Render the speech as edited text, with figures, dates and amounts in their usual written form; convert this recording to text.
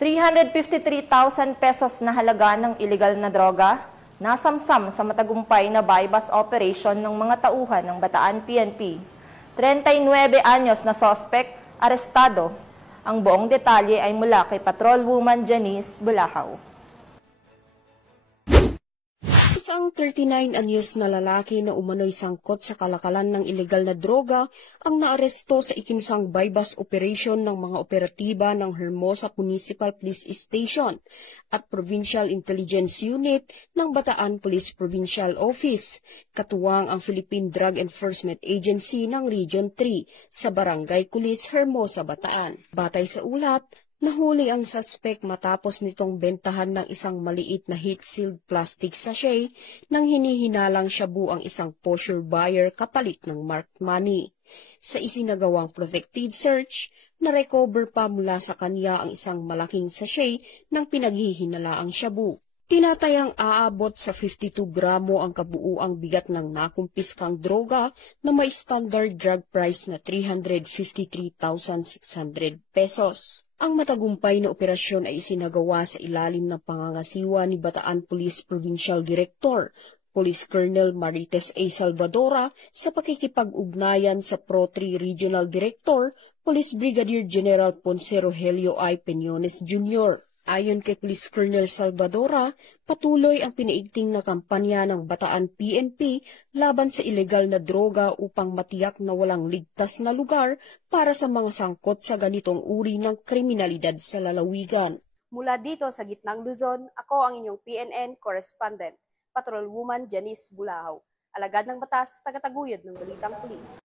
353,000 pesos na halaga ng iligal na droga nasamsam sa matagumpay na buy-bust operation ng mga tauhan ng Bataan PNP. 39 anyos na sospek, arestado. Ang buong detalye ay mula kay Patrolwoman Janice Bulahaw. Isang 39 anyos na lalaki na umano'y sangkot sa kalakalan ng ilegal na droga ang naaresto sa ikinsang buy-bust operation ng mga operatiba ng Hermosa Municipal Police Station at Provincial Intelligence Unit ng Bataan Police Provincial Office, katuwang ang Philippine Drug Enforcement Agency ng Region 3 sa Barangay Kulis, Hermosa, Bataan. Batay sa ulat, nahuli ang suspect matapos nitong bentahan ng isang maliit na heat-sealed plastic sachet nang hinihinalang shabu ang isang posture buyer kapalit ng marked money. Sa isinagawang protective search, na-recover pa mula sa kanya ang isang malaking sachet ng pinaghihinalaang shabu. Tinatayang aabot sa 52 gramo ang kabuuang bigat ng nakumpiskang droga na may standard drug price na 353,600 pesos. Ang matagumpay na operasyon ay isinagawa sa ilalim ng pangangasiwa ni Bataan Police Provincial Director, Police Colonel Marites A. Salvadora sa pakikipag-ugnayan sa Pro-3 Regional Director, Police Brigadier General Ponce Rogelio I. Peñones Jr. Ayon kay Police Colonel Salvadora, patuloy ang pinaigting na kampanya ng Bataan PNP laban sa ilegal na droga upang matiyak na walang ligtas na lugar para sa mga sangkot sa ganitong uri ng kriminalidad sa lalawigan. Mula dito sa Gitnang Luzon, ako ang inyong PNN correspondent, Patrolwoman Janice Bulahaw, alagad ng batas, tagataguyod ng Balitang Pulis.